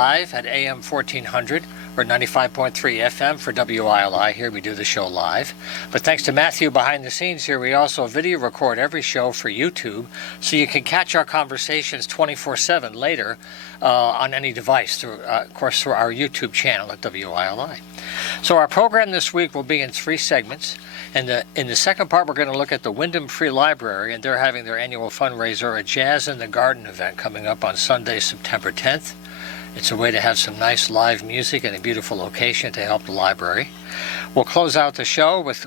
Live at AM 1400 or 95.3 FM for WILI. Here we do the show live. But thanks to Matthew behind the scenes here, we also video record every show for YouTube, so you can catch our conversations 24/7 later on any device, through, of course, through our YouTube channel at WILI. So our program this week will be in 3 segments. In the second part, we're going to look at the Wyndham Free Library, and they're having their annual fundraiser, a Jazz in the Garden event, coming up on Sunday, September 10th. It's a way to have some nice live music and a beautiful location to help the library. We'll close out the show with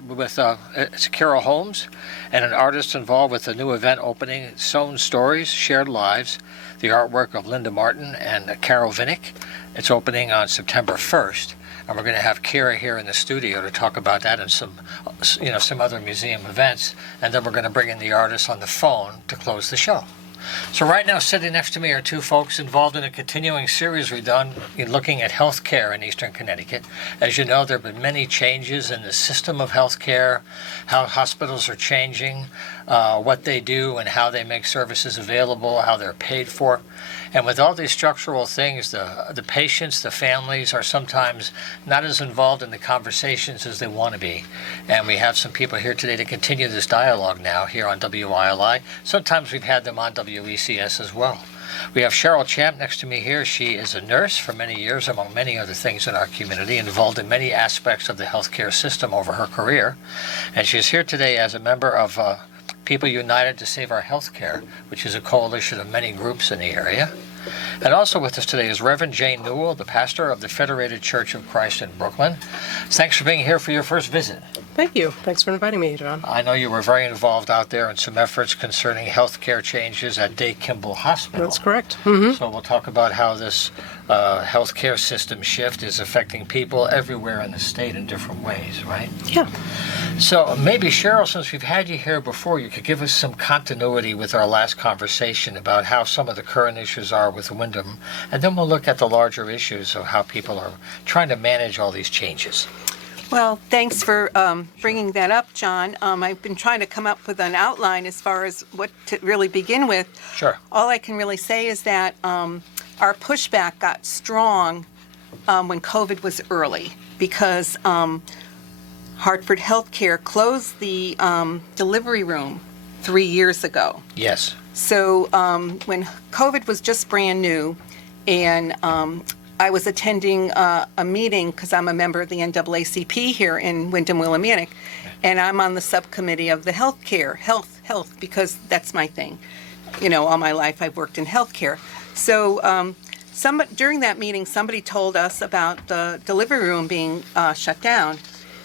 Carol Holmes and an artist involved with the new event opening, Sewn Stories, Shared Lives, the artwork of Linda Martin and Carol Vinnick. It's opening on September 1st. And we're going to have Kira here in the studio to talk about that and some other museum events. And then we're going to bring in the artist on the phone to close the show. So right now, sitting next to me are 2 folks involved in a continuing series we've done in looking at healthcare in Eastern Connecticut. As you know, there have been many changes in the system of healthcare, how hospitals are changing, what they do and how they make services available, how they're paid for. And with all these structural things, the patients, the families are sometimes not as involved in the conversations as they want to be. And we have some people here today to continue this dialogue now here on WILI. Sometimes we've had them on WECS as well. We have Cheryl Champ next to me here. She is a nurse for many years, among many other things in our community, involved in many aspects of the healthcare system over her career. And she's here today as a member of People United to Save Our Healthcare, which is a coalition of many groups in the area. And also with us today is Reverend Jane Newell, the pastor of the Federated Church of Christ in Brooklyn. Thanks for being here for your first visit. Thank you. Thanks for inviting me, John. I know you were very involved out there in some efforts concerning healthcare changes at Day Kimball Hospital. That's correct. Mm-hmm. So we'll talk about how this healthcare system shift is affecting people everywhere in the state in different ways, right? Yeah. So maybe, Cheryl, since we've had you here before, you could give us some continuity with our last conversation about how some of the current issues are with Wyndham, and then we'll look at the larger issues of how people are trying to manage all these changes. Well, thanks for bringing that up, John. I've been trying to come up with an outline as far as what to really begin with. Sure. All I can really say is that our pushback got strong when COVID was early, because Hartford Healthcare closed the delivery room 3 years ago. Yes. So when COVID was just brand new, and I was attending a meeting because I'm a member of the NAACP here in Wyndham Willimantic, and I'm on the subcommittee of the health, because that's my thing. You know, all my life I've worked in healthcare. So during that meeting, somebody told us about the delivery room being shut down,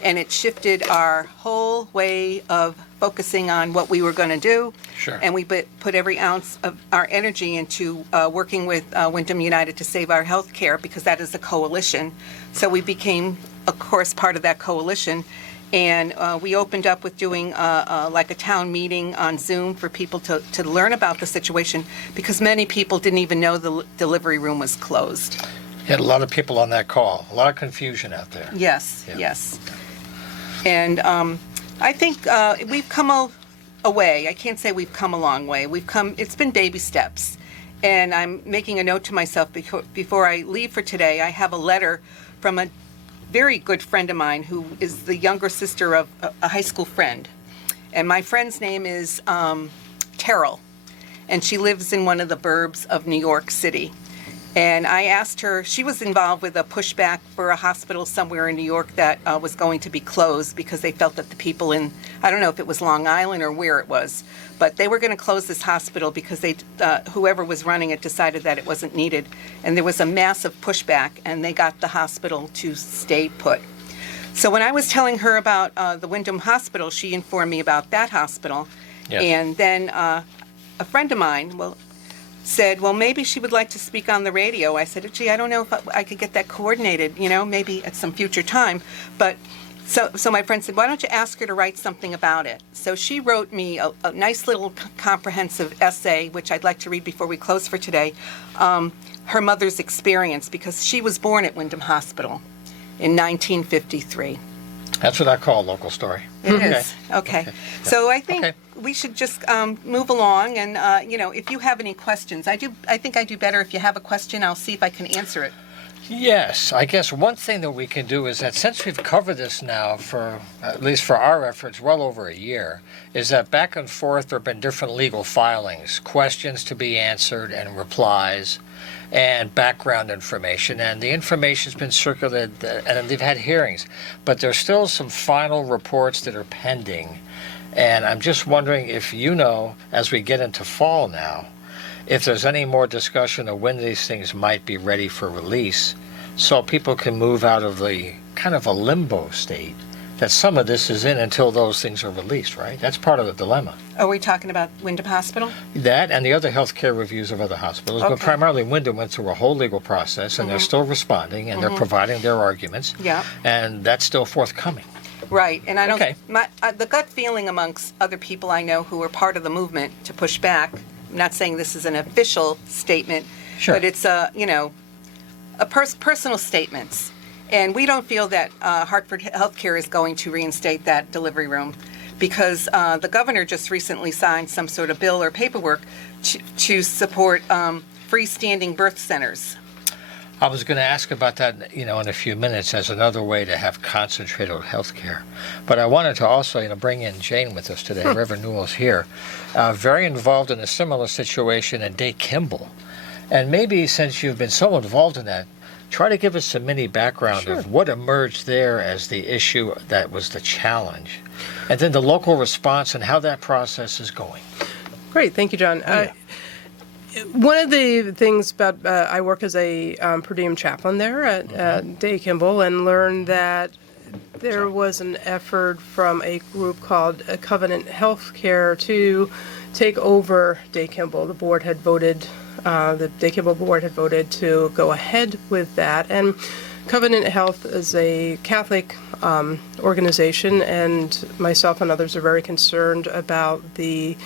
and it shifted our whole way of focusing on what we were going to do. Sure. And we put every ounce of our energy into working with Wyndham United to Save Our Healthcare, because that is a coalition. So we became, of course, part of that coalition. And we opened up with doing like a town meeting on Zoom for people to learn about the situation, because many people didn't even know the delivery room was closed. You had a lot of people on that call, a lot of confusion out there. Yes, Yeah. yes. And I think we've come a way. I can't say we've come a long way. It's been baby steps. And I'm making a note to myself before I leave for today. I have a letter from a very good friend of mine who is the younger sister of a high school friend. And my friend's name is Terrell. And she lives in one of the burbs of New York City. And I asked her, she was involved with a pushback for a hospital somewhere in New York that was going to be closed because they felt that the people in, I don't know if it was Long Island or where it was, but they were going to close this hospital because whoever was running it decided that it wasn't needed. And there was a massive pushback, and they got the hospital to stay put. So when I was telling her about the Wyndham Hospital, she informed me about that hospital. Yes. And then a friend of mine, said, well, maybe she would like to speak on the radio. I said, gee, I don't know if I could get that coordinated, maybe at some future time. But so my friend said, why don't you ask her to write something about it? So she wrote me a nice little comprehensive essay, which I'd like to read before we close for today, her mother's experience, because she was born at Wyndham Hospital in 1953. That's what I call a local story. It is. Okay. So I think Okay. we should just move along, and if you have any questions, I think I do better if you have a question. I'll see if I can answer it. Yes, I guess one thing that we can do is that since we've covered this now for, at least for our efforts, well over a year, is that back and forth there have been different legal filings, questions to be answered and replies, and background information. And the information's been circulated, and they've had hearings. But there's still some final reports that are pending. And I'm just wondering if you know, as we get into fall now, if there's any more discussion of when these things might be ready for release, so people can move out of the kind of a limbo state that some of this is in until those things are released, right? That's part of the dilemma. Are we talking about Wyndham Hospital? That and the other healthcare reviews of other hospitals, but Okay. primarily Wyndham went through a whole legal process, and they're still responding, and they're providing their arguments, Yeah. and that's still forthcoming. Right, and I don't. Okay. The gut feeling amongst other people I know who are part of the movement to push back. I'm not saying this is an official statement, Sure. but it's personal statements, and we don't feel that Hartford Healthcare is going to reinstate that delivery room, because the governor just recently signed some sort of bill or paperwork to support freestanding birth centers. I was going to ask about that, in a few minutes as another way to have concentrated health care. But I wanted to also, bring in Jane with us today. Reverend Newell's here. Very involved in a similar situation in Day Kimball. And maybe since you've been so involved in that, try to give us some mini background of what emerged there as the issue that was the challenge. And then the local response and how that process is going. Great. Thank you, John. One of the things about, I work as a per diem chaplain there at Day Kimball, and learned that there was an effort from a group called Covenant Healthcare to take over Day Kimball. The board had voted, the Day Kimball board had voted to go ahead with that. And Covenant Health is a Catholic organization, and myself and others are very concerned about the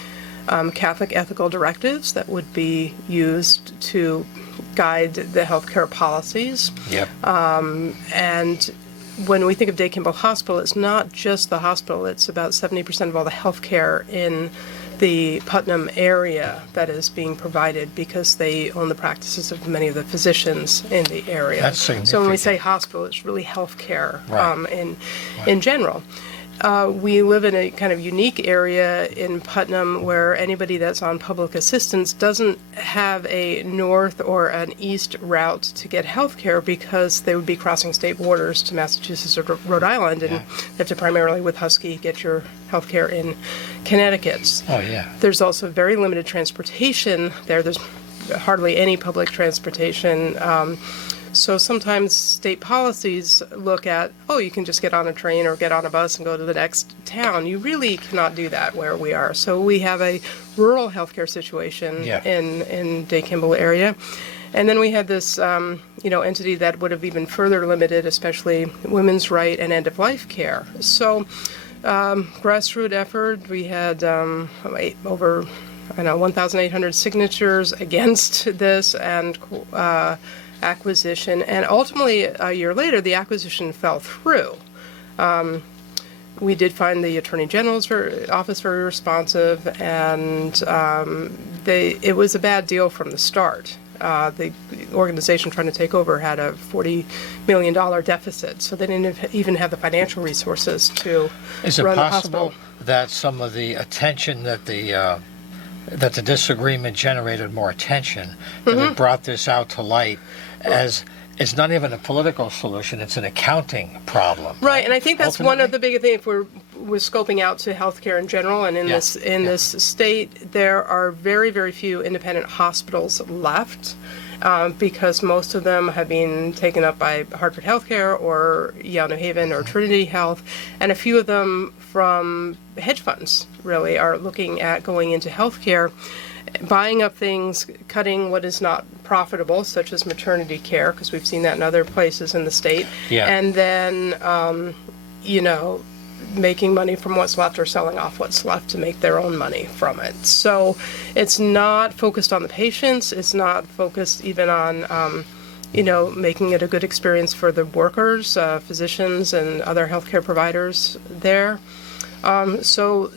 Catholic ethical directives that would be used to guide the healthcare policies. Yep. And when we think of Day Kimball Hospital, it's not just the hospital. It's about 70% of all the healthcare in the Putnam area that is being provided, because they own the practices of many of the physicians in the area. That's So when we significant. say hospital, it's really healthcare Right. in general. We live in a kind of unique area in Putnam where anybody that's on public assistance doesn't have a north or an east route to get health care, because they would be crossing state borders to Massachusetts or Rhode Island, and they have to primarily, with Husky, get your health care in Connecticut. Oh, yeah. There's also very limited transportation there. There's hardly any public transportation. So sometimes state policies look at, you can just get on a train or get on a bus and go to the next town. You really cannot do that where we are. So we have a rural healthcare situation in Day Kimball area. And then we had this, entity that would have even further limited, especially women's right and end-of-life care. So grassroots effort, we had over 1,800 signatures against this, and acquisition, and ultimately a year later the acquisition fell through. We did find the Attorney General's office very responsive, and it was a bad deal from the start. The organization trying to take over had a $40 million deficit, so they didn't even have the financial resources to Is it run the possible hospital. that some of the attention that the disagreement generated more attention, that it brought this out to light as it's not even a political solution, it's an accounting problem. Right, and I think that's one of Ultimately? the big things if we're scoping out to healthcare in general, and in this state, there are very, very few independent hospitals left, because most of them have been taken up by Hartford Healthcare or Yale New Haven or Trinity Health, and a few of them from hedge funds really are looking at going into healthcare, buying up things, cutting what is not profitable, such as maternity care, because we've seen that in other places in the state, and then, making money from what's left or selling off what's left to make their own money from it. So it's not focused on the patients. It's not focused even on making it a good experience for the workers, physicians, and other healthcare providers there. So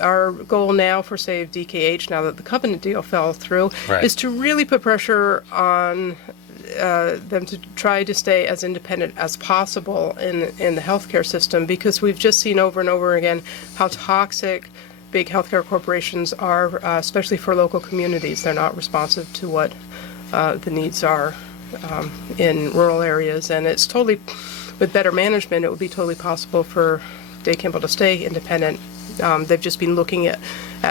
our goal now for Save DKH, now that the Covenant deal fell through, Right. is to really put pressure on them to try to stay as independent as possible in the healthcare system, because we've just seen over and over again how toxic big healthcare corporations are, especially for local communities. They're not responsive to what the needs are in rural areas, and it's totally, with better management, it would be totally possible for Day Kimball to stay independent. They've just been looking at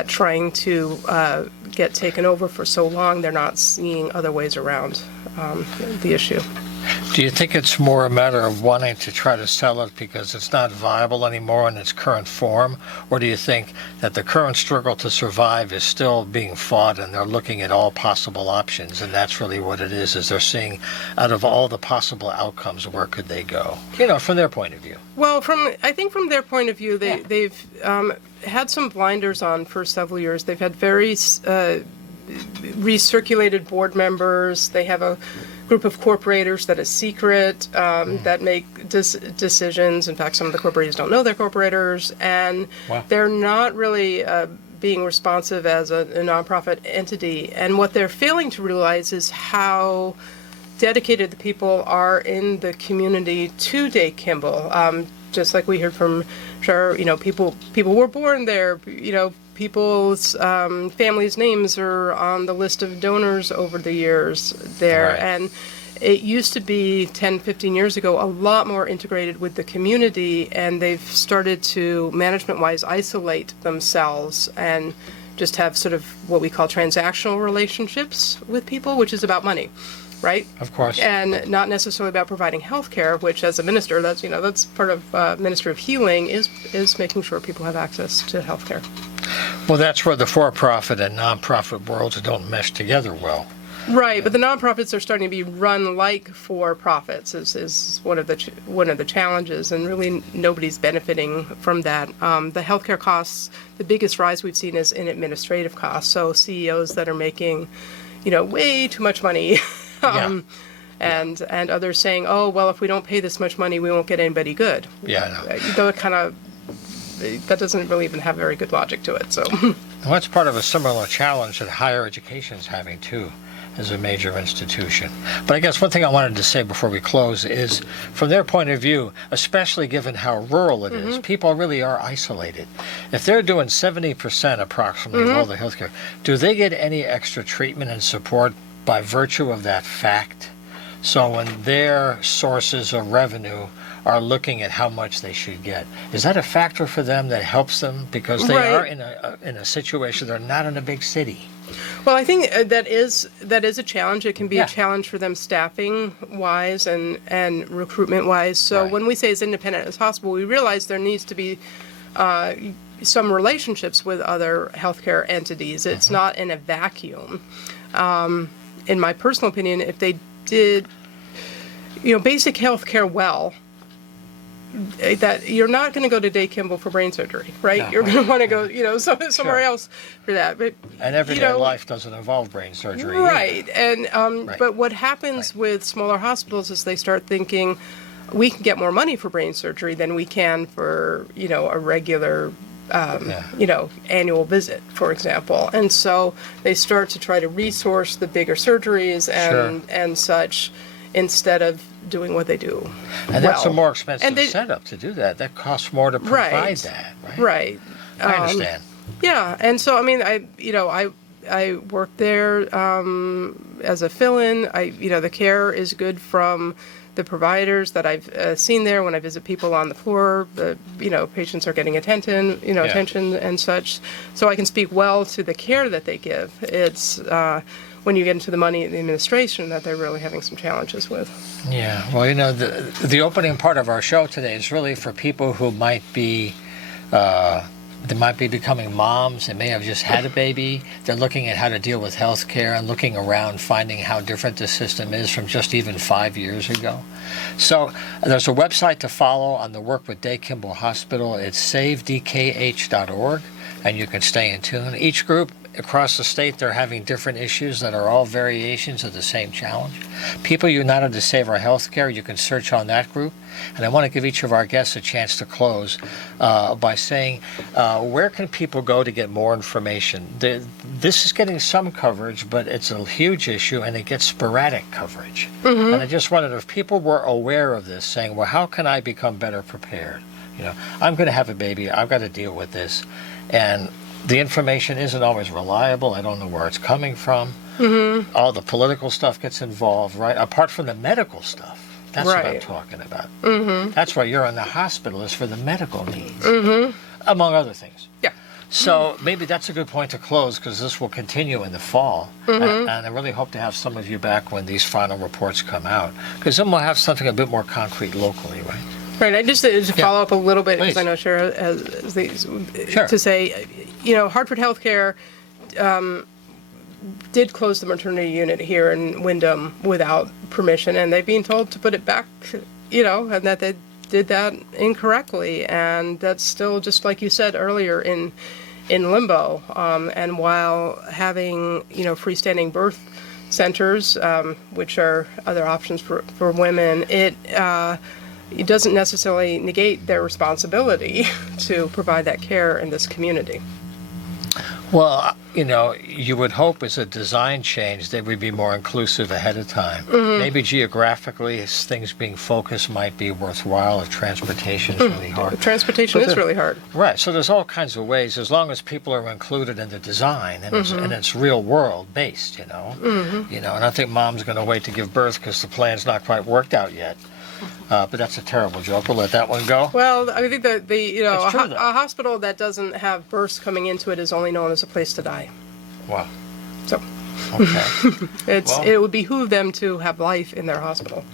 trying to get taken over for so long, they're not seeing other ways around the issue. Do you think it's more a matter of wanting to try to sell it because it's not viable anymore in its current form? Or do you think that the current struggle to survive is still being fought and they're looking at all possible options, and that's really what it is they're seeing out of all the possible outcomes, where could they go? From their point of view. Well, I think from their point of view, they've had some blinders on for several years. They've had very recirculated board members. They have a group of corporators that is secret, that make decisions. In fact, some of the corporators don't know they're corporators, and they're not really being responsive as a nonprofit entity. And what they're failing to realize is how dedicated the people are in the community to Day Kimball. Just like we heard from Shar, people were born there. People's families' names are on the list of donors over the years there. Right. And it used to be 10, 15 years ago, a lot more integrated with the community, and they've started to, management-wise, isolate themselves and just have sort of what we call transactional relationships with people, which is about money. Right? Of course. And not necessarily about providing health care, which as a minister, that's part of Ministry of Healing, is making sure people have access to health care. Well, that's where the for-profit and nonprofit worlds don't mesh together well. Right, but the nonprofits are starting to be run like for-profits is one of the challenges, and really nobody's benefiting from that. The healthcare costs, the biggest rise we've seen is in administrative costs. So CEOs that are making, way too much money. And others saying, oh, well, if we don't pay this much money, we won't get anybody good. Yeah, I know. That doesn't really even have very good logic to it. So, Well, that's part of a similar challenge that higher education is having, too, as a major institution. But I guess one thing I wanted to say before we close is, from their point of view, especially given how rural it is, people really are isolated. If they're doing 70% approximately of all the healthcare, do they get any extra treatment and support by virtue of that fact? So when their sources of revenue are looking at how much they should get, is that a factor for them that helps them because they are in a situation, they're not in a big city? Well, I think that is a challenge. It can be a challenge for them staffing wise and recruitment wise. So when we say as independent as possible, we realize there needs to be some relationships with other healthcare entities. It's not in a vacuum. In my personal opinion, if they did, basic health care well, that you're not going to go to Day Kimball for brain surgery, right? No, you're going to want to go, somewhere else for that. But and everyday life doesn't involve brain surgery. Right. Either. And but what happens with smaller hospitals is they start thinking we can get more money for brain surgery than we can for a regular annual visit, for example. And so they start to try to resource the bigger surgeries and such instead of doing what they do. And that's a more expensive setup to do that. That costs more to provide that, right? Right. I understand. Yeah, and so I worked there as a fill-in. The care is good from the providers that I've seen there when I visit people on the floor. Patients are getting attention and such. So I can speak well to the care that they give. It's when you get into the money and the administration that they're really having some challenges with. Yeah, well, the opening part of our show today is really for people who might be becoming moms. They may have just had a baby. They're looking at how to deal with health care and looking around, finding how different the system is from just even 5 years ago. So there's a website to follow on the work with Day Kimball Hospital. It's savedkh.org, and you can stay in tune. Each group across the state, they're having different issues that are all variations of the same challenge. People United to Save Our Healthcare, you can search on that group. And I want to give each of our guests a chance to close by saying, where can people go to get more information? This is getting some coverage, but it's a huge issue, and it gets sporadic coverage. And I just wondered if people were aware of this, saying, well, how can I become better prepared? You know, I'm going to have a baby. I've got to deal with this. And the information isn't always reliable. I don't know where it's coming from. All the political stuff gets involved, right? Apart from the medical stuff. That's what I'm talking about. That's why you're in the hospital, is for the medical needs, among other things. Yeah. So maybe that's a good point to close, because this will continue in the fall. And I really hope to have some of you back when these final reports come out, because then we'll have something a bit more concrete locally, right? Right. I just to follow up a little bit, because Please. I know Cheryl has these, Sure. to say, Hartford Healthcare did close the maternity unit here in Wyndham without permission, and they've been told to put it back, and that they did that incorrectly, and that's still, just like you said earlier, in limbo. And while having freestanding birth centers, which are other options for women, it doesn't necessarily negate their responsibility to provide that care in this community. Well, you would hope as a design change they would be more inclusive ahead of time. Maybe geographically, as things being focused might be worthwhile if transportation is really hard. Transportation is really hard. Right, so there's all kinds of ways, as long as people are included in the design and, it's real world based, And I think mom's going to wait to give birth because the plan's not quite worked out yet. But that's a terrible joke. We'll let that one go. Well, I think that It's true, though. a hospital that doesn't have births coming into it is only known as a place to die. Wow. So Okay. it would behoove them to have life in their hospital.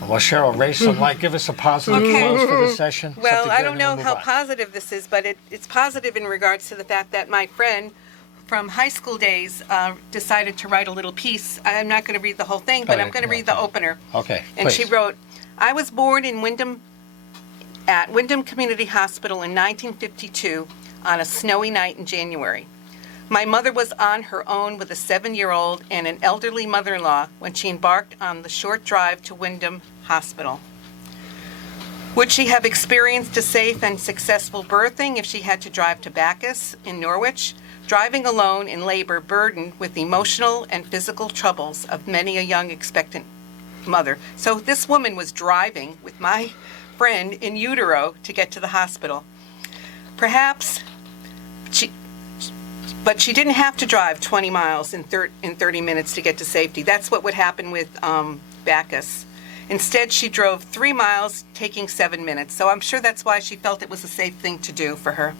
Well, Cheryl, raise some light. Give us a positive close for the session. Well, Something I good, don't and know we'll move how on. positive this is, but it's positive in regards to the fact that my friend from high school days decided to write a little piece. I'm not going to read the whole thing, but Okay, I'm going to yeah, read the fine. opener. Okay, And she please. wrote, I was born in at Wyndham Community Hospital in 1952 on a snowy night in January. My mother was on her own with a 7-year-old and an elderly mother-in-law when she embarked on the short drive to Wyndham Hospital. Would she have experienced a safe and successful birthing if she had to drive to Bacchus in Norwich? Driving alone in labor burdened with emotional and physical troubles of many a young expectant mother. So this woman was driving with my friend in utero to get to the hospital. But she didn't have to drive 20 miles in 30 minutes to get to safety. That's what would happen with Bacchus. Instead, she drove 3 miles, taking 7 minutes. So I'm sure that's why she felt it was a safe thing to do for her.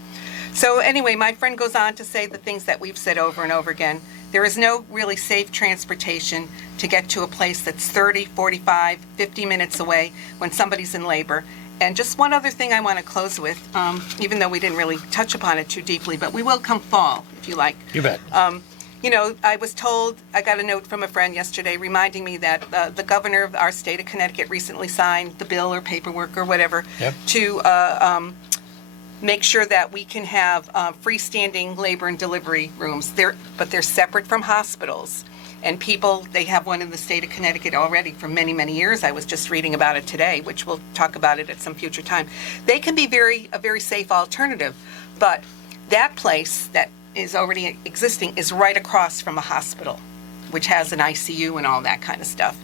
So anyway, my friend goes on to say the things that we've said over and over again. There is no really safe transportation to get to a place that's 30, 45, 50 minutes away when somebody's in labor. And just one other thing I want to close with, even though we didn't really touch upon it too deeply, but we will come fall, if you like. You bet. I was told, I got a note from a friend yesterday reminding me that the governor of our state of Connecticut recently signed the bill or paperwork or whatever to make sure that we can have freestanding labor and delivery rooms. But they're separate from hospitals. And they have one in the state of Connecticut already for many, many years. I was just reading about it today, which we'll talk about it at some future time. They can be a very safe alternative, but that place that is already existing is right across from a hospital, which has an ICU and all that kind of stuff.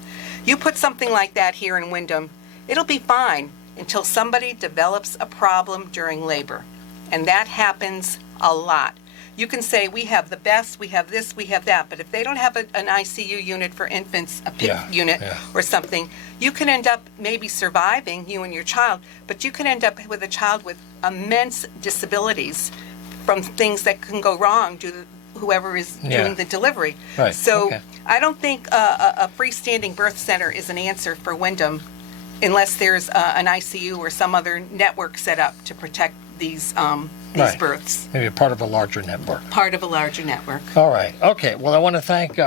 You put something like that here in Wyndham, it'll be fine until somebody develops a problem during labor. And that happens a lot. You can say, we have the best, we have this, we have that, but if they don't have an ICU unit for infants, a PIC unit or something, you can end up maybe surviving, you and your child, but you can end up with a child with immense disabilities from things that can go wrong due to whoever is doing the delivery. Right. So Okay. I don't think a freestanding birth center is an answer for Wyndham unless there's an ICU or some other network set up to protect these Right. births. Maybe part of a larger network. Part of a larger network. All right. Okay. Well, I want to thank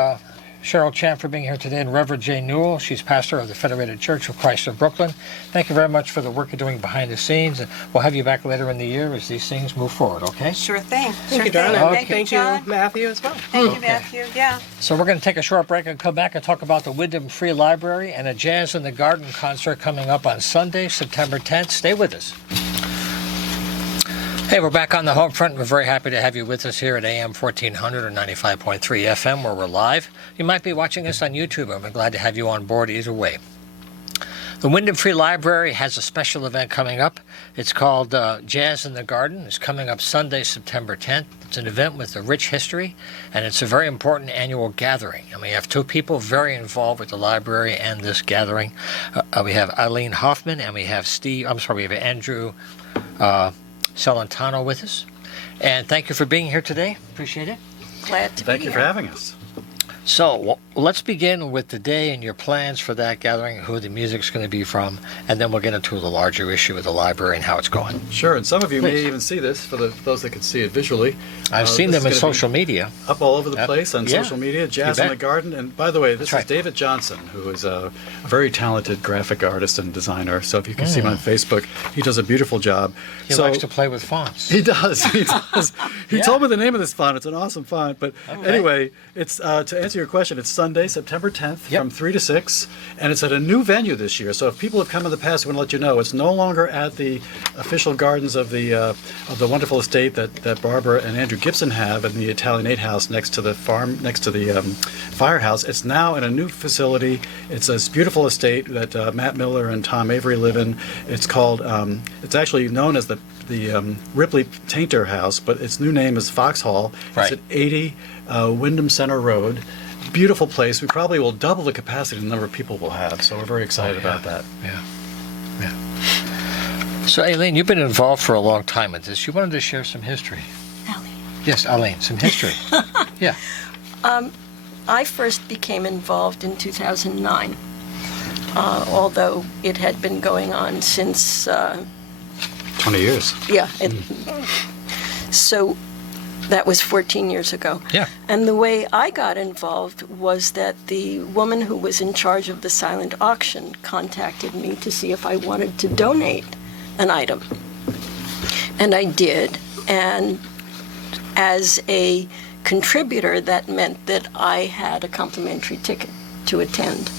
Cheryl Chan for being here today, and Reverend J. Newell. She's pastor of the Federated Church of Christ of Brooklyn. Thank you very much for the work you're doing behind the scenes, and we'll have you back later in the year as these things move forward, okay? Sure thing. Thank you, John. Okay. Thank you, Matthew, as well. Thank you, Matthew. Yeah. So we're going to take a short break and come back and talk about the Wyndham Free Library and a Jazz in the Garden concert coming up on Sunday, September 10th. Stay with us. Hey, we're back on the home front. We're very happy to have you with us here at AM 1400 or 95.3 FM, where we're live. You might be watching us on YouTube, and we're glad to have you on board either way. The Wyndham Free Library has a special event coming up. It's called Jazz in the Garden. It's coming up Sunday, September 10th. It's an event with a rich history, and it's a very important annual gathering. And we have two people very involved with the library and this gathering. We have Aline Hoffman, and we have Andrew Celentano with us. And thank you for being here today. Appreciate it. Glad to be Thank you here. for having us. So let's begin with the day and your plans for that gathering, who the music's going to be from, and then we'll get into the larger issue of the library and how it's going. Sure, and some of you may Please. even see this, for those that can see it visually. I've seen this them is in gonna be social media. Up all over the Yep. place on Yeah. social media, Jazz You in the bet. Garden. And by the way, this That's right. is David Johnson, who is a very talented graphic artist and designer. So if you can see him on Facebook, he does a beautiful job. He so likes to play with fonts. He does. He does. He Yeah. told me the name of this font. It's an awesome font. But anyway, it's to answer your question, it's Sunday, September 10th Yep. from 3 to 6. And it's at a new venue this year. So if people have come in the past, we want to let you know it's no longer at the official gardens of the wonderful estate that Barbara and Andrew Gibson have in the Italianate house next to the farm, next to the firehouse. It's now in a new facility. It's this beautiful estate that Matt Miller and Tom Avery live in. It's called, it's actually known as the Ripley Tainter House, but its new name is Foxhall. Right. It's at 80 Wyndham Center Road. Beautiful place. We probably will double the capacity the number of people we'll have, so we're very excited about that. Yeah. So, Aline, you've been involved for a long time with this. You wanted to share some history. Aline. Yes, Aline, some history. Yeah. I first became involved in 2009, although it had been going on since, 20 years. so that was 14 years ago. Yeah. And the way I got involved was that the woman who was in charge of the silent auction contacted me to see if I wanted to donate an item. And I did, and as a contributor, that meant that I had a complimentary ticket to attend,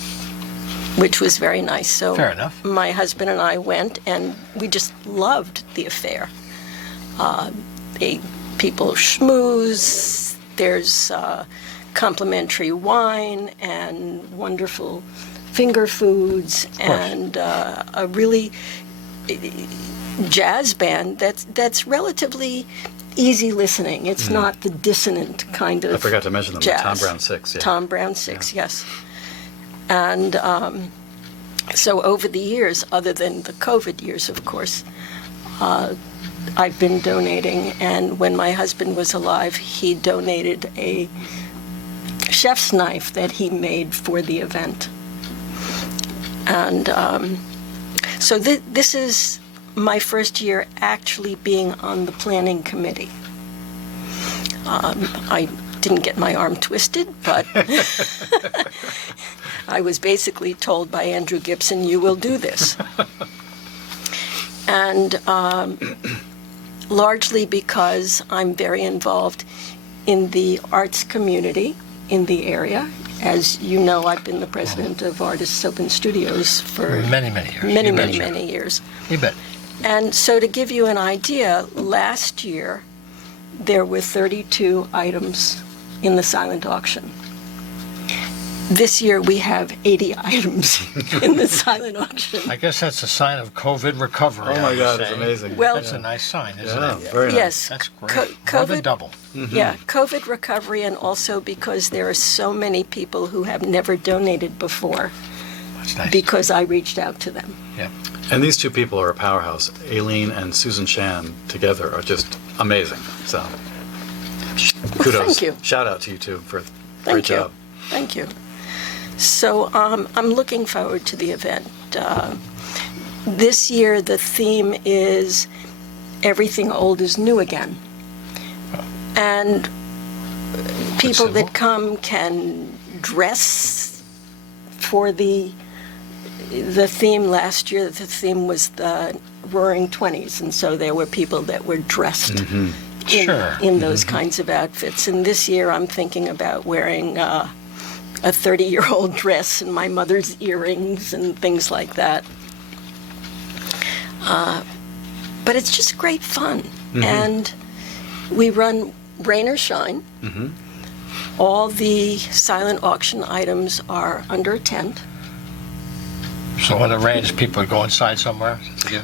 which was very nice. So Fair enough. my husband and I went, and we just loved the affair. People schmooze, there's complimentary wine and wonderful finger foods, and a really jazz band that's relatively easy listening. It's not the dissonant kind of I forgot to mention them. jazz. Tom Brown 6. Yeah. Tom Brown 6, yes. And so over the years, other than the COVID years, of course, I've been donating, and when my husband was alive, he donated a chef's knife that he made for the event. And so this is my first year actually being on the planning committee. I didn't get my arm twisted, but I was basically told by Andrew Gibson, you will do this. And largely because I'm very involved in the arts community in the area. As you know, I've been the president of Artists Open Studios for Many years. many, You many, betcha. many years. You bet. And so to give you an idea, last year there were 32 items in the silent auction. This year we have 80 items in the silent auction. I guess that's a sign of COVID recovery. Oh I my would God, say. it's amazing. Well- That's a nice sign, isn't Yeah, it? very nice. Yes. That's great. Co- More than COVID- double. Yeah, COVID recovery, and also because there are so many people who have never donated before That's nice. because I reached out to them. Yeah. And these two people are a powerhouse. Aline and Susan Chan together are just amazing. So, kudos. thank you. Shout out to you two for a Thank great you. job. Thank you. So I'm looking forward to the event. This year the theme is Everything Old is New Again. And people simple. that come can dress for the theme last year. The theme was the Roaring Twenties, and so there were people that were dressed Sure. in those kinds of outfits. And this year I'm thinking about wearing a 30-year-old dress and my mother's earrings and things like that. But it's just great fun. And we run rain or shine. All the silent auction items are under a tent. So when it rains, people go inside somewhere? Yeah.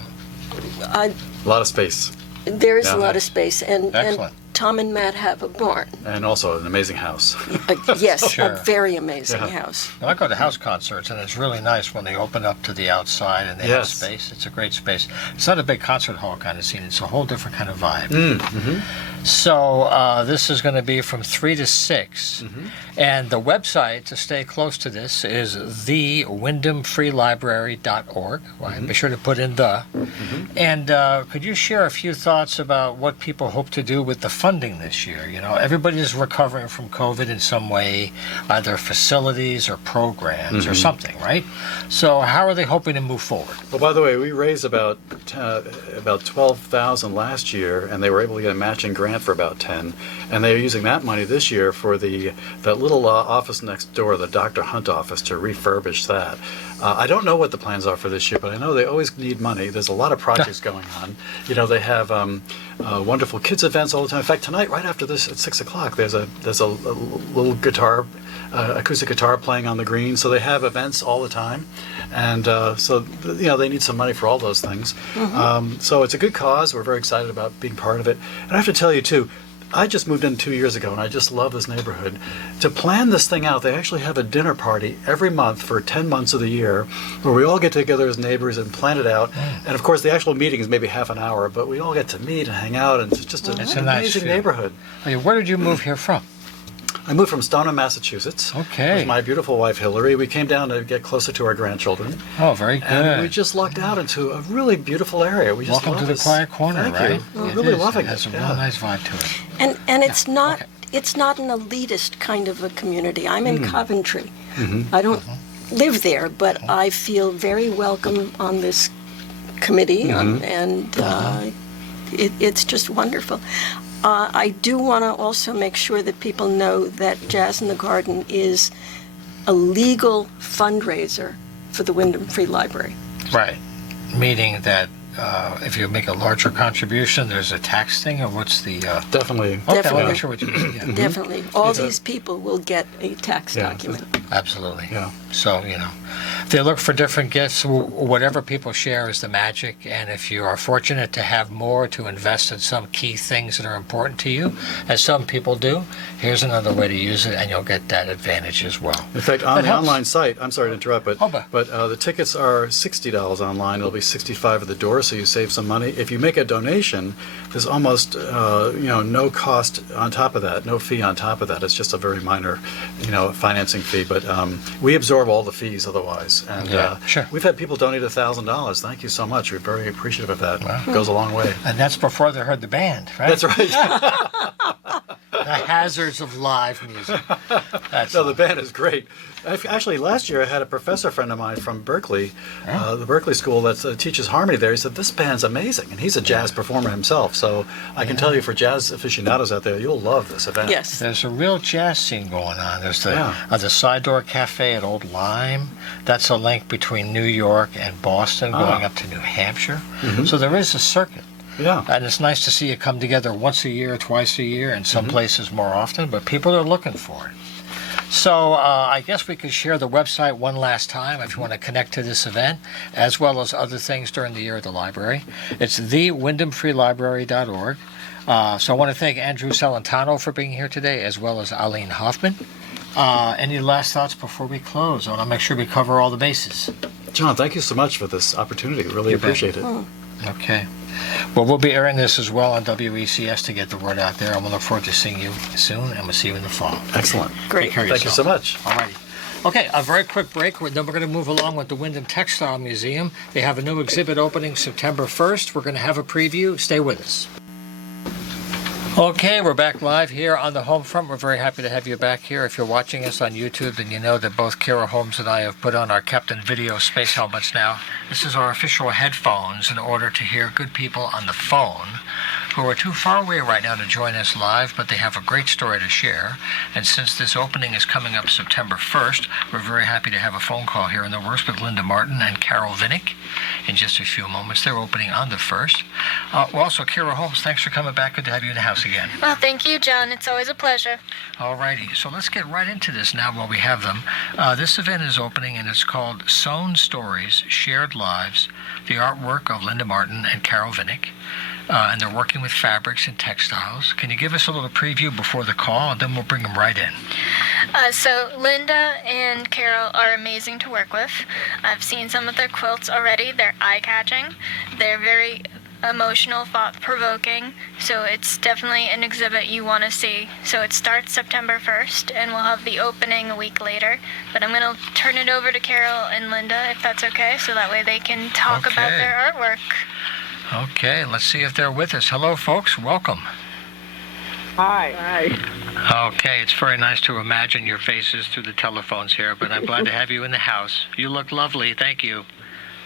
A lot of space. There's Yeah. a lot of space. And Excellent. Tom and Matt have a barn. And also an amazing house. Yes, Sure. a very amazing Yeah. house. Now, I go to house concerts, and it's really nice when they open up to the outside and they have Yes. space. It's a great space. It's not a big concert hall kind of scene. It's a whole different kind of vibe. So this is going to be from 3 to 6. And the website to stay close to this is thewindhamfreelibrary.org. Right? Be sure to put in the. And could you share a few thoughts about what people hope to do with the funding this year? You know, everybody's recovering from COVID in some way, either facilities or programs or something, right? So how are they hoping to move forward? Well, by the way, we raised about 12,000 last year, and they were able to get a matching grant for about 10. And they are using that money this year for that little office next door, the Dr. Hunt office, to refurbish that. I don't know what the plans are for this year, but I know they always need money. There's a lot of projects going on. You know, they have wonderful kids events all the time. In fact, tonight, right after this, at 6 o'clock, there's a little guitar, acoustic guitar playing on the green. So they have events all the time, and so you know they need some money for all those things. So it's a good cause. We're very excited about being part of it. And I have to tell you too, I just moved in 2 years ago, and I just love this neighborhood. To plan this thing out, they actually have a dinner party every month for 10 months of the year, where we all get together as neighbors and plan it out. And of course, the actual meeting is maybe half an hour, but we all get to meet and hang out, and it's just an a nice amazing feel. neighborhood. Hey, where did you move here from? I moved from Stoneham, Massachusetts. Okay. With my beautiful wife, Hillary. We came down to get closer to our grandchildren. Oh, very good. And we just lucked out into a really beautiful area. We just Welcome love to the this. Quiet Corner, Thank right? you. We're It really is. loving It has a it. real nice vibe to it. And it's not okay. it's not an elitist kind of a community. I'm in Coventry. I don't live there, but I feel very welcome on this committee, and it's just wonderful. I do want to also make sure that people know that Jazz in the Garden is a legal fundraiser for the Wyndham Free Library. Right. Meaning that if you make a larger contribution, there's a tax thing, or what's the... Definitely. Okay, Definitely. I'm not sure what you mean. Yeah. Definitely. All It's a- these people will get a tax Yeah. document. Absolutely. Yeah. So, you know, if they look for different gifts, whatever people share is the magic. And if you are fortunate to have more to invest in some key things that are important to you, as some people do, here's another way to use it, and you'll get that advantage as well. In fact, on That the helps. online site, I'm sorry to interrupt, but Oh, but- the tickets are $60 online. It'll be $65 at the door, so you save some money. If you make a donation, there's almost no cost on top of that, no fee on top of that. It's just a very minor, financing fee. But we absorb all the fees otherwise. And Yeah, sure. we've had people donate $1,000. Thank you so much. We're very appreciative of that. Wow. It goes a long way. And that's before they heard the band, right? That's right. The hazards of live music. That's No, the band is great. Actually, last year I had a professor friend of mine from Berkeley, the Berkeley School that teaches harmony there. He said, this band's amazing. And he's a jazz performer himself. So I can tell you, for jazz aficionados out there, you'll love this event. Yes. There's a real jazz scene going on. There's the Yeah. the Side Door Cafe at Old Lyme. That's a link between New York and Boston, going up to New Hampshire. So there is a circuit. Yeah. And it's nice to see it come together once a year, twice a year, in some places more often, but people are looking for it. So I guess we could share the website one last time if you want to connect to this event, as well as other things during the year at the library. It's thewindhamfreelibrary.org. So I want to thank Andrew Celentano for being here today, as well as Aline Hoffman. Any last thoughts before we close? I want to make sure we cover all the bases. John, thank you so much for this opportunity. Really You bet. appreciate it. Okay. Well, we'll be airing this as well on WECS to get the word out there. And we'll look forward to seeing you soon, and we'll see you in the fall. Excellent. Great. Take care of Thank you so yourself. much. All righty. Okay, a very quick break. Then we're going to move along with the Wyndham Textile Museum. They have a new exhibit opening September 1st. We're going to have a preview. Stay with us. Okay, we're back live here on the Homefront. We're very happy to have you back here. If you're watching us on YouTube, then you know that both Kara Holmes and I have put on our Captain Video space helmets now. This is our official headphones in order to hear good people on the phone who are too far away right now to join us live, but they have a great story to share. And since this opening is coming up September 1st, we're very happy to have a phone call here in the works with Linda Martin and Carol Vinnick in just a few moments. They're opening on the 1st. Well, also, Kara Holmes, thanks for coming back. Good to have you in the house again. Well, thank you, John. It's always a pleasure. All righty. So let's get right into this now while we have them. This event is opening, and it's called Sewn Stories, Shared Lives, the artwork of Linda Martin and Carol Vinnick. And they're working with fabrics and textiles. Can you give us a little preview before the call, and then we'll bring them right in? So Linda and Carol are amazing to work with. I've seen some of their quilts already. They're eye-catching. They're very emotional, thought-provoking. So it's definitely an exhibit you want to see. So it starts September 1st, and we'll have the opening a week later. But I'm going to turn it over to Carol and Linda, if that's okay, so that way they can talk about their artwork. Okay, let's see if they're with us. Hello, folks. Welcome. Hi. Okay, it's very nice to imagine your faces through the telephones here, but I'm glad to have you in the house. You look lovely. Thank you.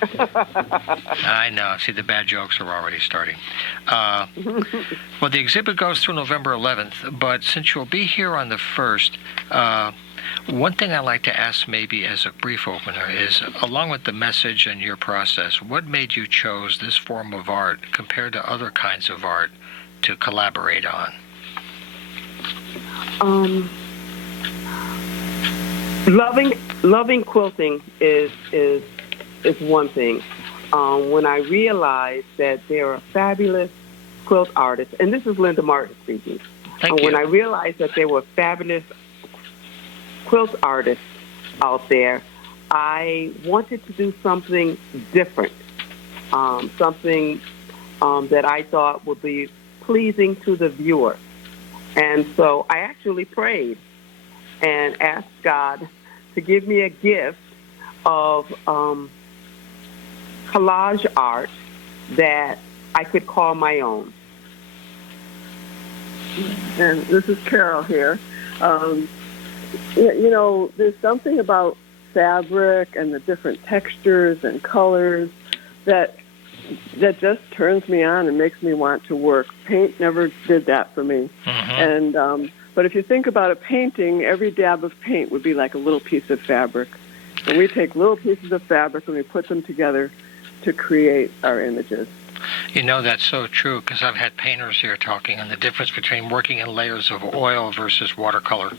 I know. See, the bad jokes are already starting. Well, the exhibit goes through November 11th, but since you'll be here on the 1st, one thing I like to ask maybe as a brief opener is, along with the message and your process, what made you choose this form of art compared to other kinds of art to collaborate on? Loving quilting is one thing. When I realized that there are fabulous quilt artists, and this is Linda Martin speaking. Thank you. When I realized that there were fabulous quilt artists out there, I wanted to do something different, something that I thought would be pleasing to the viewer. And so I actually prayed and asked God to give me a gift of collage art that I could call my own. And this is Carol here. You know, there's something about fabric and the different textures and colors that just turns me on and makes me want to work. Paint never did that for me. And but if you think about a painting, every dab of paint would be like a little piece of fabric. And we take little pieces of fabric and we put them together to create our images. You know, that's so true, because I've had painters here talking on the difference between working in layers of oil versus watercolor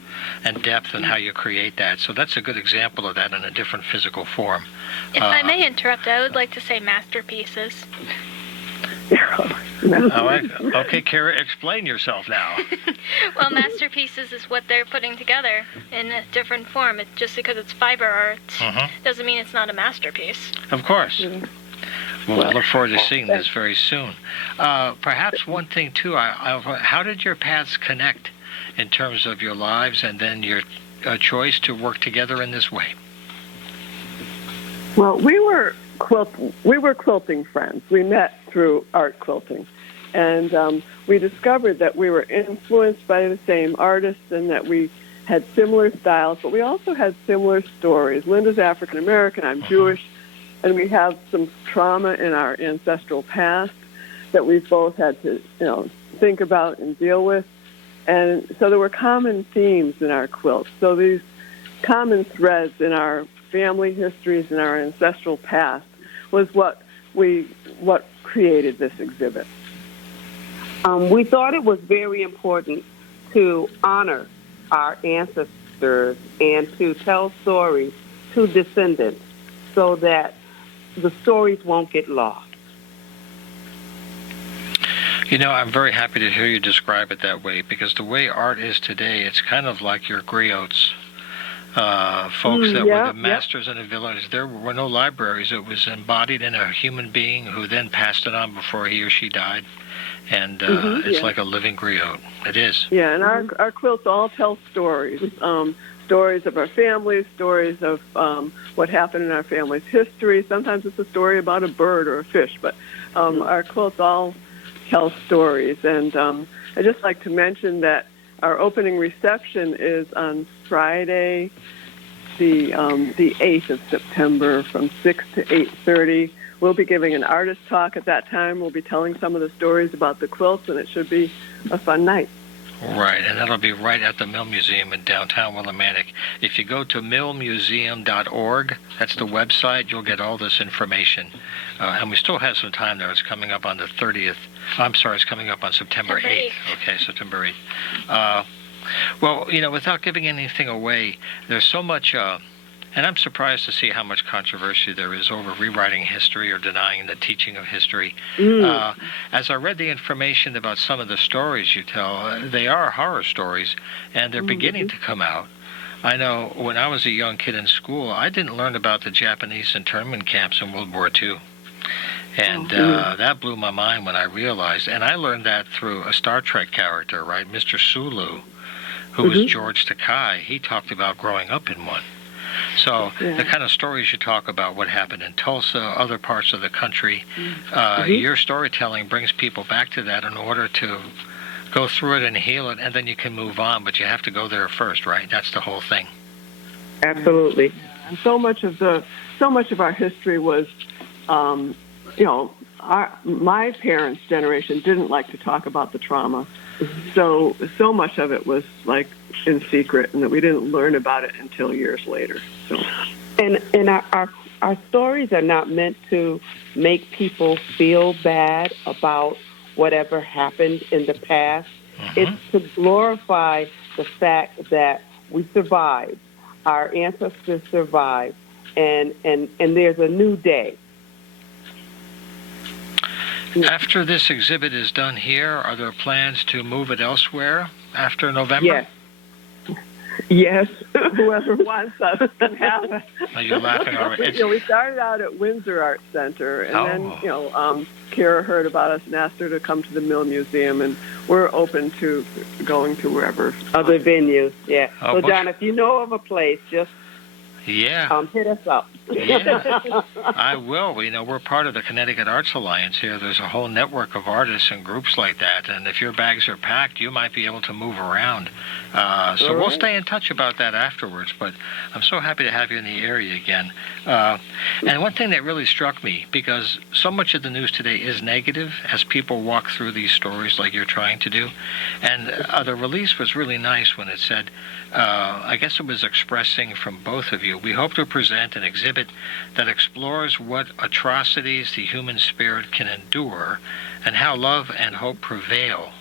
and depth and how you create that. So that's a good example of that in a different physical form. If I may interrupt, I would like to say masterpieces. Okay, Kara, explain yourself now. Well, masterpieces is what they're putting together in a different form. Just because it's fiber art doesn't mean it's not a masterpiece. Of course. Well, we look forward to seeing this very soon. Perhaps one thing, too, how did your paths connect in terms of your lives and then your choice to work together in this way? Well, we were quilting friends. We met through art quilting. And we discovered that we were influenced by the same artists and that we had similar styles, but we also had similar stories. Linda's African American, I'm Jewish, and we have some trauma in our ancestral past that we've both had to, think about and deal with. And so there were common themes in our quilts. So these common threads in our family histories and our ancestral past was what created this exhibit. We thought it was very important to honor our ancestors and to tell stories to descendants so that the stories won't get lost. You know, I'm very happy to hear you describe it that way, because the way art is today, it's kind of like your griots. Folks that were the masters in the village. There were no libraries. It was embodied in a human being who then passed it on before he or she died. And it's like a living griot. It is. Yeah, and our quilts all tell stories. Stories of our families, stories of what happened in our family's history. Sometimes it's a story about a bird or a fish, but our quilts all tell stories. And I'd just like to mention that our opening reception is on Friday, the 8th of September, from 6 to 8:30. We'll be giving an artist talk at that time. We'll be telling some of the stories about the quilts, and it should be a fun night. Right, and that'll be right at the Mill Museum in downtown Willimantic. If you go to millmuseum.org, that's the website, you'll get all this information. And we still have some time there. It's coming up on the 30th. I'm sorry, it's coming up on September 8th. Okay, September 8th. Well, without giving anything away, there's so much, and I'm surprised to see how much controversy there is over rewriting history or denying the teaching of history. As I read the information about some of the stories you tell, they are horror stories, and they're beginning to come out. I know when I was a young kid in school, I didn't learn about the Japanese internment camps in World War II. And that blew my mind when I realized, and I learned that through a Star Trek character, right, Mr. Sulu, who was George Takei. He talked about growing up in one. So the kind of stories you talk about, what happened in Tulsa, other parts of the country, your storytelling brings people back to that in order to go through it and heal it, and then you can move on, but you have to go there first, right? That's the whole thing. Absolutely. And so much of our history was, my parents' generation didn't like to talk about the trauma. So much of it was like in secret, and that we didn't learn about it until years later. So, And our stories are not meant to make people feel bad about whatever happened in the past. It's to glorify the fact that we survived, our ancestors survived, and there's a new day. After this exhibit is done here, are there plans to move it elsewhere after November? Yes. Whoever wants us can have it. You're laughing already. We started out at Windsor Art Center, and then, Kara heard about us and asked her to come to the Mill Museum, and we're open to going to wherever. Other venues, yeah. Oh, so, John, if you know of a place, just hit us up. I will. We're part of the Connecticut Arts Alliance here. There's a whole network of artists and groups like that, and if your bags are packed, you might be able to move around. So we'll stay in touch about that afterwards, but I'm so happy to have you in the area again. And one thing that really struck me, because so much of the news today is negative as people walk through these stories like you're trying to do, and the release was really nice when it said, I guess it was expressing from both of you, we hope to present an exhibit that explores what atrocities the human spirit can endure and how love and hope prevail.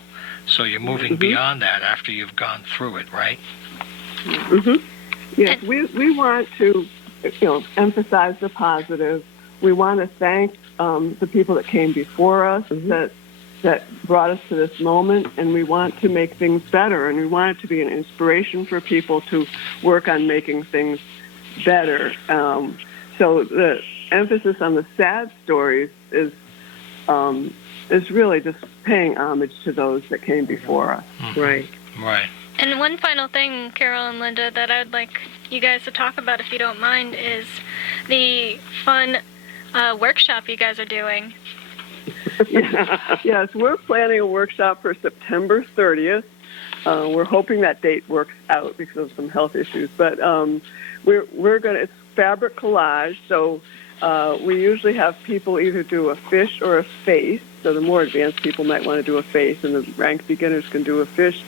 So you're moving beyond that after you've gone through it, right? Yes, we want to, emphasize the positive. We want to thank the people that came before us that brought us to this moment, and we want to make things better, and we want it to be an inspiration for people to work on making things better. So the emphasis on the sad stories is really just paying homage to those that came before us. Right. And one final thing, Carol and Linda, that I'd like you guys to talk about, if you don't mind, is the fun workshop you guys are doing. Yes, we're planning a workshop for September 30th. We're hoping that date works out because of some health issues, but we're going to, it's fabric collage, so we usually have people either do a fish or a face. So the more advanced people might want to do a face, and the ranked beginners can do a fish.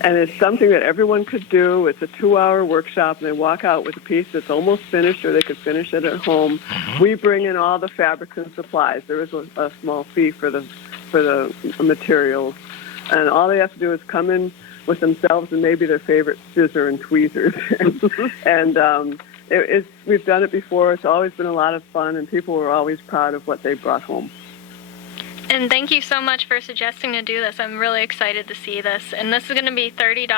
And it's something that everyone could do. It's a 2-hour workshop, and they walk out with a piece that's almost finished, or they could finish it at home. We bring in all the fabrics and supplies. There is a small fee for the materials, and all they have to do is come in with themselves and maybe their favorite scissor and tweezers. And we've done it before. It's always been a lot of fun, and people were always proud of what they brought home. And thank you so much for suggesting to do this. I'm really excited to see this. And this is going to be $30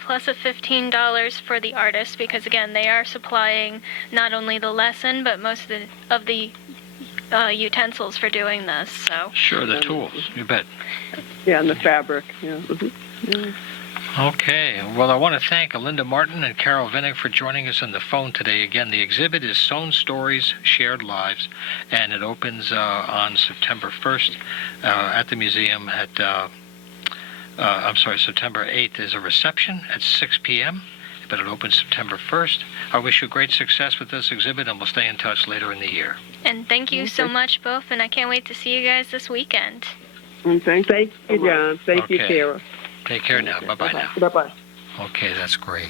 plus a $15 for the artist, because, again, they are supplying not only the lesson but most of the utensils for doing this. So Sure, the tools. You bet. Yeah, and the fabric. Yeah. Okay. Well, I want to thank Linda Martin and Carol Vinnick for joining us on the phone today. Again, the exhibit is Sewn Stories, Shared Lives, and it opens on September 1st at the museum at, September 8th is a reception at 6 p.m., but it opens September 1st. I wish you great success with this exhibit, and we'll stay in touch later in the year. And thank you so much, both, and I can't wait to see you guys this weekend. Thank you, John. Thank you, Okay. Kara. Take care now. Bye-bye now. Bye-bye. Okay, that's great.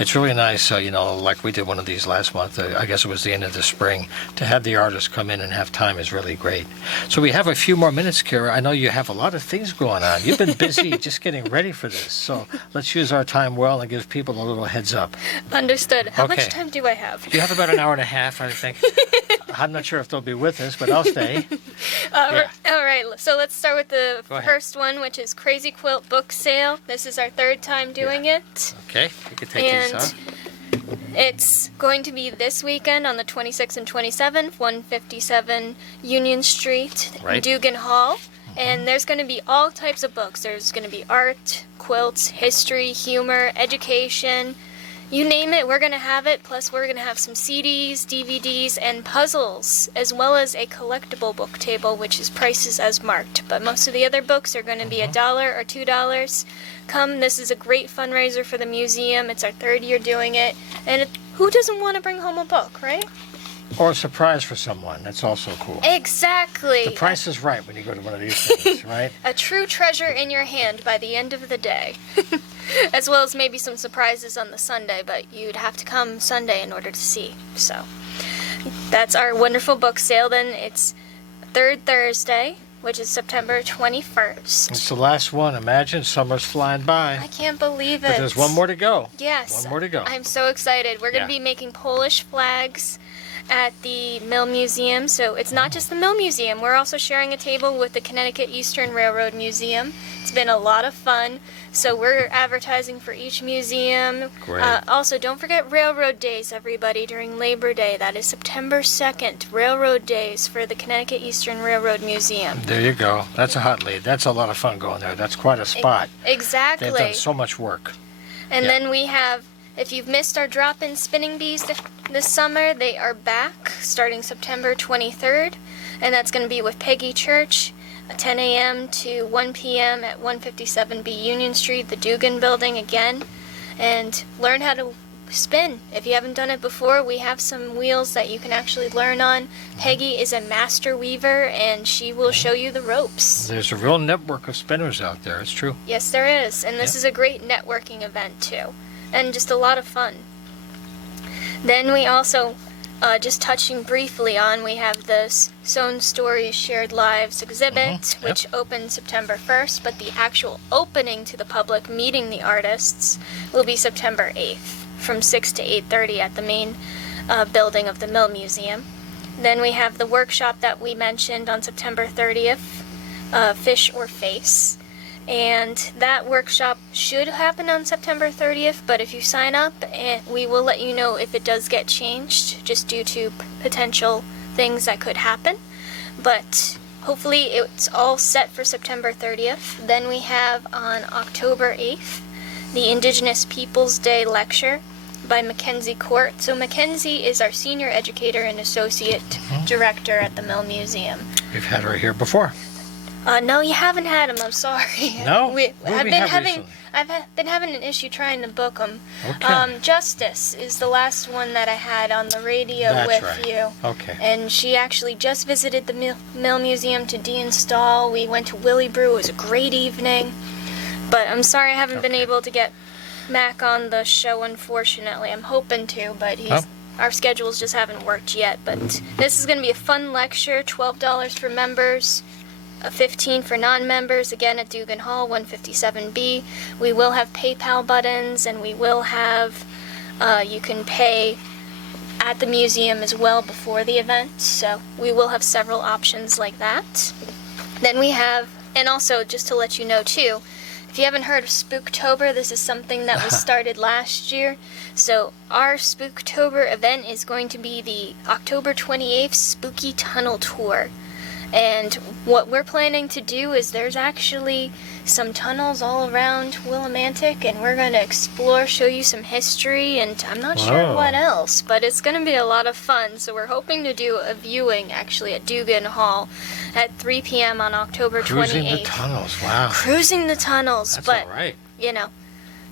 It's really nice, like we did one of these last month, I guess it was the end of the spring, to have the artists come in and have time is really great. So we have a few more minutes, Kara. I know you have a lot of things going on. You've been busy just getting ready for this. So let's use our time well and give people a little heads up. Understood. How Okay. much time do I have? You have about an hour and a half, I think. I'm not sure if they'll be with us, but I'll stay. Yeah. All right, so let's start with the Go ahead. first one, which is Crazy Quilt Book Sale. This is our third time doing it. Okay, you can take these And off. it's going to be this weekend on the 26th and 27th, 157 Union Street, Right. Dugan Hall. And there's going to be all types of books. There's going to be art, quilts, history, humor, education. You name it, we're going to have it. Plus, we're going to have some CDs, DVDs, and puzzles, as well as a collectible book table, which is prices as marked. But most of the other books are going to be $1 or $2. Come, this is a great fundraiser for the museum. It's our third year doing it. And who doesn't want to bring home a book, right? Or a surprise for someone. That's also cool. Exactly. The price is right when you go to one of these things, right? A true treasure in your hand by the end of the day. As well as maybe some surprises on the Sunday, but you'd have to come Sunday in order to see. So that's our wonderful book sale. Then it's third Thursday, which is September 21st. It's the last one. Imagine summer's flying by. I can't believe it. But there's one more to go. Yes. One more to go. I'm so excited. We're going to Yeah. be making Polish flags at the Mill Museum. So it's not just the Mill Museum. We're also sharing a table with the Connecticut Eastern Railroad Museum. It's been a lot of fun. So we're advertising for each museum. Great. Also, don't forget Railroad Days, everybody, during Labor Day. That is September 2nd. Railroad Days for the Connecticut Eastern Railroad Museum. There you go. That's a hot lead. That's a lot of fun going there. That's quite a spot. Exactly. They've done so much work. And Yeah. then we have, if you've missed our drop-in spinning bees this summer, they are back starting September 23rd. And that's going to be with Peggy Church, 10 a.m. to 1 p.m. at 157B Union Street, the Dugan Building again. And learn how to spin. If you haven't done it before, we have some wheels that you can actually learn on. Peggy is a master weaver, and she will show you the ropes. There's a real network of spinners out there. It's true. Yes, there is. And this Yeah. is a great networking event, too. And just a lot of fun. Then we also, just touching briefly on, we have the Sewn Stories, Shared Lives exhibit, Yep. which opens September 1st, but the actual opening to the public, meeting the artists, will be September 8th from 6 to 8:30 at the main building of the Mill Museum. Then we have the workshop that we mentioned on September 30th, Fish or Face. And that workshop should happen on September 30th, but if you sign up, we will let you know if it does get changed, just due to potential things that could happen. But hopefully it's all set for September 30th. Then we have on October 8th, the Indigenous Peoples Day lecture by Mackenzie Court. So Mackenzie is our senior educator and associate director at the Mill Museum. We've had her here before. No, you haven't had him. I'm sorry. No? Who I've we been have having recently? been having an issue trying to book them. Okay. Justice is the last one that I had on the radio That's with right. you. Okay. And she actually just visited the Mill Museum to deinstall. We went to Willie Brew. It was a great evening. But I'm sorry I haven't been Okay. able to get Mac on the show, unfortunately. I'm hoping to, but our schedules just haven't worked yet. But this is going to be a fun lecture, $12 for members. 15 for non-members, again at Dugan Hall, 157B. We will have PayPal buttons, and we will have, you can pay at the museum as well before the event, so we will have several options like that. Then we have, and also just to let you know too, if you haven't heard of Spooktober, this is something that was started last year. So our Spooktober event is going to be the October 28th Spooky Tunnel Tour. And what we're planning to do is there's actually some tunnels all around Willimantic, and we're going to explore, show you some history, and I'm not sure Wow. what else, but it's going to be a lot of fun. So we're hoping to do a viewing actually at Dugan Hall at 3 p.m. on October 28th. Cruising the tunnels. Wow. Cruising the tunnels, That's but all right. you know,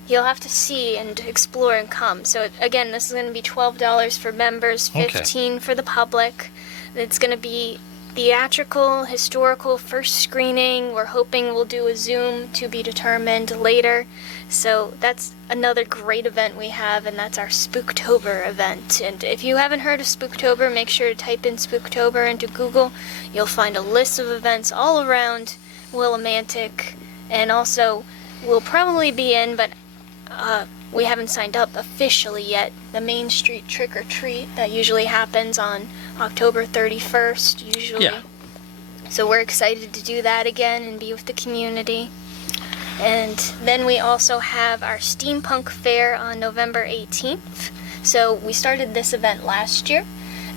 you'll have to see and explore and come. So again, this is going to be $12 for members, Okay. $15 for the public. It's going to be theatrical, historical first screening. We're hoping we'll do a Zoom to be determined later. So that's another great event we have, and that's our Spooktober event. And if you haven't heard of Spooktober, make sure to type in Spooktober into Google. You'll find a list of events all around Willimantic, and also we'll probably be in, but we haven't signed up officially yet, the Main Street Trick or Treat that usually happens on October 31st, usually. Yeah. So we're excited to do that again and be with the community. And then we also have our Steampunk Fair on November 18th. So we started this event last year,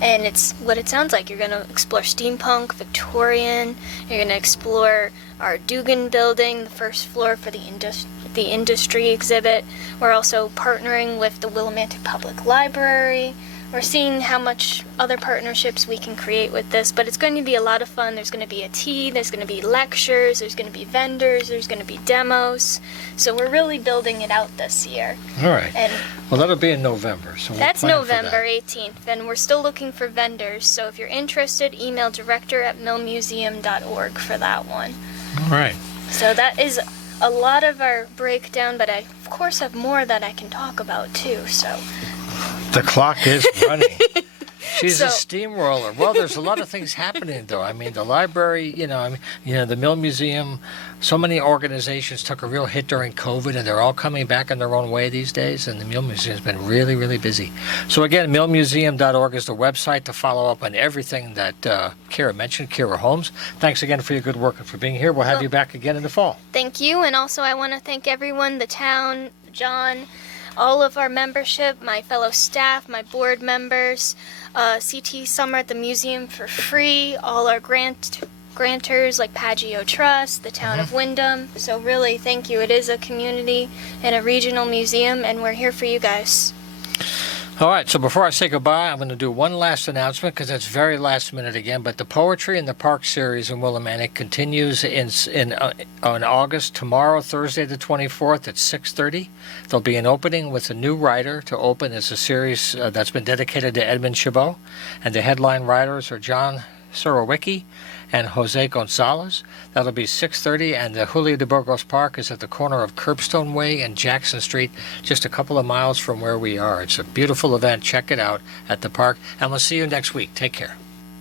and it's what it sounds like. You're going to explore steampunk, Victorian. You're going to explore our Dugan building, the first floor for the industry exhibit. We're also partnering with the Willimantic Public Library. We're seeing how much other partnerships we can create with this, but it's going to be a lot of fun. There's going to be a tea, there's going to be lectures, there's going to be vendors, there's going to be demos. So we're really building it out this year. All right. And Well, that'll be in November. So we'll that's plan for that. November 18th, and we're still looking for vendors. So if you're interested, email director@millmuseum.org for that one. All right. So that is a lot of our breakdown, but I, of course, have more that I can talk about too. So The clock is running. She's a So- steamroller. Well, there's a lot of things happening, though. I mean, the library, the Mill Museum, so many organizations took a real hit during COVID, and they're all coming back in their own way these days, and the Mill Museum's been really, really busy. So again, millmuseum.org is the website to follow up on everything that Kira mentioned, Kira Holmes. Thanks again for your good work and for being here. We'll have you back again in the fall. thank you, and also I want to thank everyone, the town, John, all of our membership, my fellow staff, my board members, CT Summer at the museum for free, all our grantors like Paggio Trust, the town of Wyndham. So really, thank you. It is a community and a regional museum, and we're here for you guys. All right, so before I say goodbye, I'm going to do one last announcement because it's very last minute again. But the Poetry in the Park series in Willimantic continues on August, tomorrow, Thursday the 24th at 6:30. There'll be an opening with a new writer to open. It's a series that's been dedicated to Edmund Chabot, and the headline writers are John Sorowicki and Jose Gonzalez. That'll be 6:30, and the Julio de Burgos Park is at the corner of Curbstone Way and Jackson Street, just a couple of miles from where we are. It's a beautiful event. Check it out at the park, and we'll see you next week. Take care.